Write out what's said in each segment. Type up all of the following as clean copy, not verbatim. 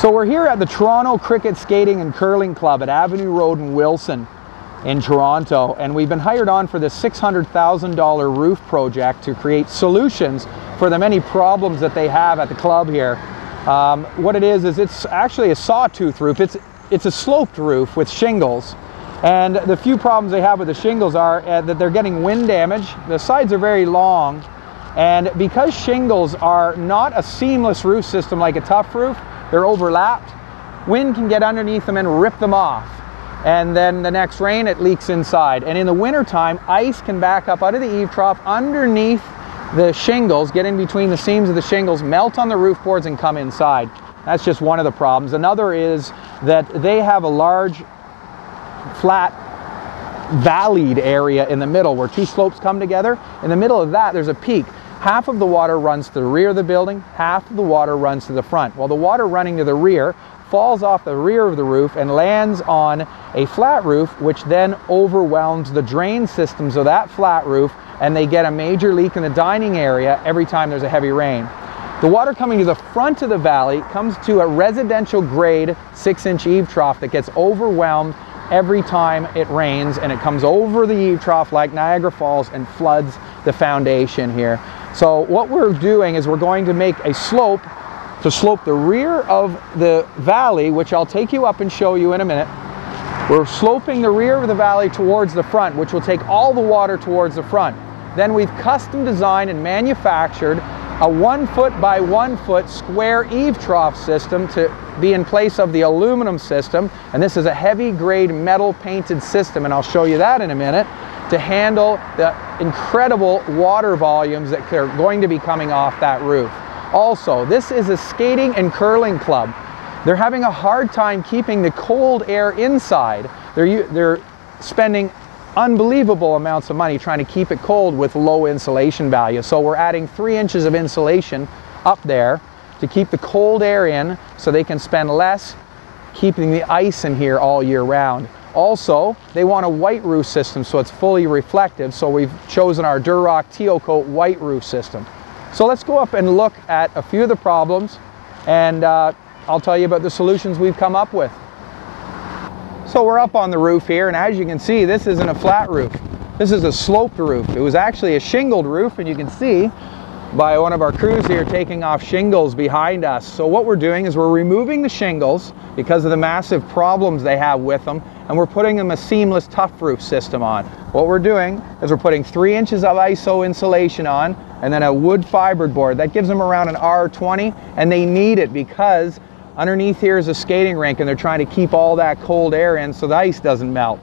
So we're here at the Toronto Cricket Skating and Curling Club at Avenue Road in Wilson in Toronto, and we've been hired on for this $600,000 roof project to create solutions for the many problems that they have at the club here. What it is it's actually a sawtooth roof. It's a sloped roof with shingles, and the few problems they have with the shingles are that they're getting wind damage. The sides are very long, and because shingles are not a seamless roof system like a Toughroof, they're overlapped, wind can get underneath them and rip them off. And then the next rain, it leaks inside. And in the wintertime, ice can back up out of the eave trough underneath the shingles, get in between the seams of the shingles, melt on the roof boards and come inside. That's just one of the problems. Another is that they have a large, flat, valleyed area in the middle where two slopes come together. In the middle of that, there's a peak. Half of the water runs to the rear of the building, half of the water runs to the front. Well, the water running to the rear falls off the rear of the roof and lands on a flat roof, which then overwhelms the drain systems of that flat roof, and they get a major leak in the dining area every time there's a heavy rain. The water coming to the front of the valley comes to a residential grade 6-inch eave trough that gets overwhelmed every time it rains, and it comes over the eave trough like Niagara Falls and floods the foundation here. So what we're doing is we're going to make a slope to slope the rear of the valley, which I'll take you up and show you in a minute. We're sloping the rear of the valley towards the front, which will take all the water towards the front. Then we've custom designed and manufactured a 1 foot by 1 foot square eave trough system to be in place of the aluminum system. And this is a heavy grade metal painted system, and I'll show you that in a minute, to handle the incredible water volumes that are going to be coming off that roof. Also, this is a skating and curling club. They're having a hard time keeping the cold air inside. They're spending unbelievable amounts of money trying to keep it cold with low insulation value. So we're adding 3 inches of insulation up there to keep the cold air in, so they can spend less keeping the ice in here all year round. Also, they want a white roof system so it's fully reflective, so we've chosen our Durock Teal Coat white roof system. So let's go up and look at a few of the problems, and I'll tell you about the solutions we've come up with. So we're up on the roof here, and as you can see, this isn't a flat roof. This is a sloped roof. It was actually a shingled roof, and you can see by one of our crews here taking off shingles behind us. So what we're doing is we're removing the shingles because of the massive problems they have with them, and we're putting them a seamless Toughroof system on. What we're doing is we're putting 3 inches of ISO insulation on, and then a wood fibered board. That gives them around an R20, and they need it because underneath here is a skating rink, and they're trying to keep all that cold air in so the ice doesn't melt.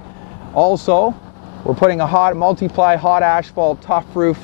Also, we're putting a multi-ply hot asphalt Toughroof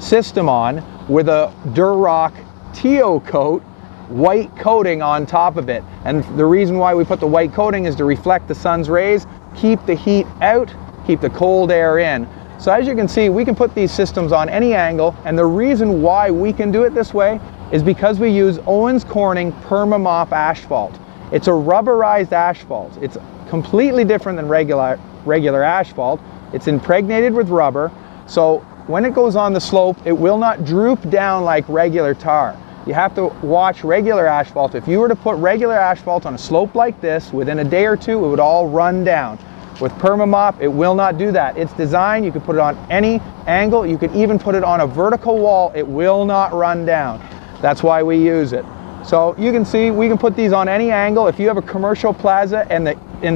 system on with a Durock Teal Coat white coating on top of it. And the reason why we put the white coating is to reflect the sun's rays, keep the heat out, keep the cold air in. So as you can see, we can put these systems on any angle, and the reason why we can do it this way is because we use Owens Corning Permamop asphalt. It's a rubberized asphalt. It's completely different than regular asphalt. It's impregnated with rubber, so when it goes on the slope, it will not droop down like regular tar. You have to watch regular asphalt. If you were to put regular asphalt on a slope like this, within a day or two, it would all run down. With Permamop, it will not do that. It's designed, you can put it on any angle, you can even put it on a vertical wall, it will not run down. That's why we use it. So you can see, we can put these on any angle. If you have a commercial plaza and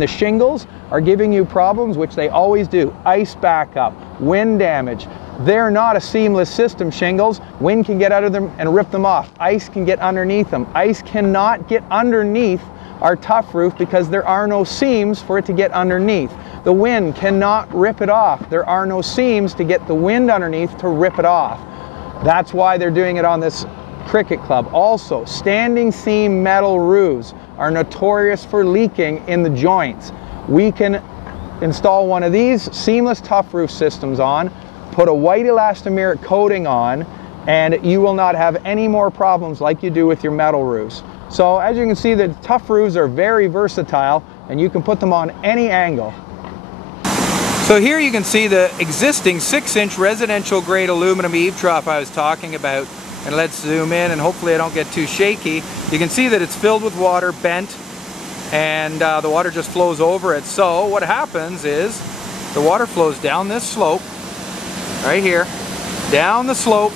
the shingles are giving you problems, which they always do, ice backup, wind damage, they're not a seamless system, shingles. Wind can get out of them and rip them off. Ice can get underneath them. Ice cannot get underneath our Toughroof because there are no seams for it to get underneath. The wind cannot rip it off. There are no seams to get the wind underneath to rip it off. That's why they're doing it on this cricket club. Also, standing seam metal roofs are notorious for leaking in the joints. We can install one of these seamless Toughroof systems on, put a white elastomeric coating on, and you will not have any more problems like you do with your metal roofs. So as you can see, the Toughroof are very versatile, and you can put them on any angle. So here you can see the existing 6-inch residential grade aluminum eave trough I was talking about. and let's zoom in, and hopefully I don't get too shaky. You can see that it's filled with water, bent, and the water just flows over it. So what happens is the water flows down this slope, right here, down the slope,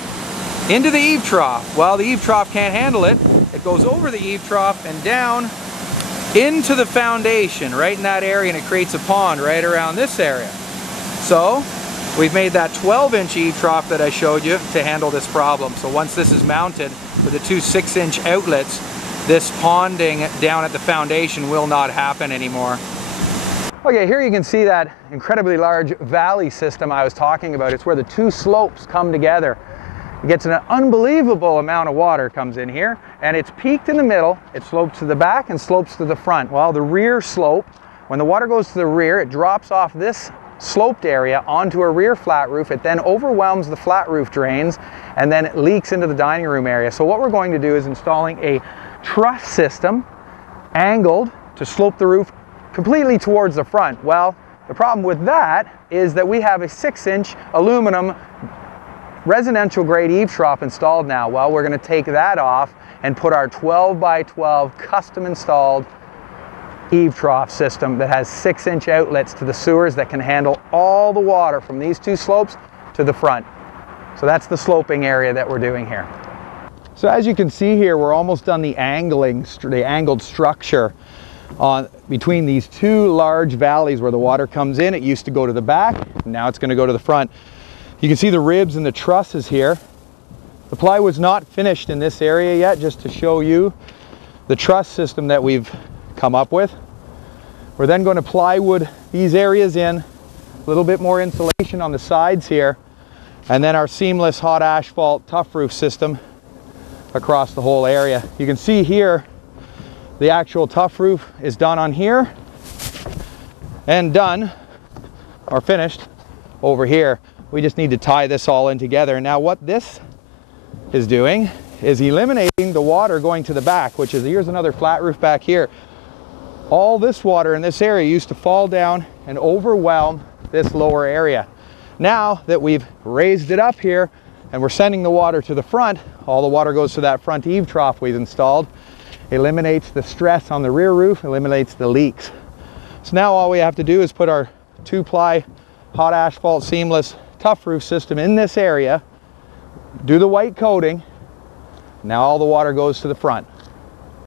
into the eave trough. Well, the eave trough can't handle it. It goes over the eave trough and down into the foundation, right in that area, and it creates a pond right around this area. So we've made that 12-inch eave trough that I showed you to handle this problem. So once this is mounted with the two 6-inch outlets, this ponding down at the foundation will not happen anymore. Okay, here you can see that incredibly large valley system I was talking about. It's where the two slopes come together. It gets an unbelievable amount of water comes in here, and it's peaked in the middle. It slopes to the back and slopes to the front. Well, the rear slope, when the water goes to the rear, it drops off this sloped area onto a rear flat roof. It then overwhelms the flat roof drains and then it leaks into the dining room area. So what we're going to do is installing a truss system angled to slope the roof completely towards the front. Well, the problem with that is that we have a 6-inch aluminum residential grade eave trough installed now. Well, we're going to take that off and put our 12 by 12 custom installed eave trough system that has 6-inch outlets to the sewers that can handle all the water from these two slopes to the front. So that's the sloping area that we're doing here. So as you can see here, we're almost done the angled structure on between these two large valleys where the water comes in. It used to go to the back, now it's going to go to the front. You can see the ribs and the trusses here. The plywood's not finished in this area yet, just to show you the truss system that we've come up with. We're then going to plywood these areas in, a little bit more insulation on the sides here, and then our seamless hot asphalt Toughroof system across the whole area. You can see here the actual Toughroof is done on here and done or finished over here. We just need to tie this all in together. Now what this is doing is eliminating the water going to the back, which is, here's another flat roof back here. All this water in this area used to fall down and overwhelm this lower area. Now that we've raised it up here and we're sending the water to the front, all the water goes to that front eave trough we've installed, eliminates the stress on the rear roof, eliminates the leaks. So now all we have to do is put our 2-ply hot asphalt seamless Toughroof system in this area, do the white coating. Now all the water goes to the front.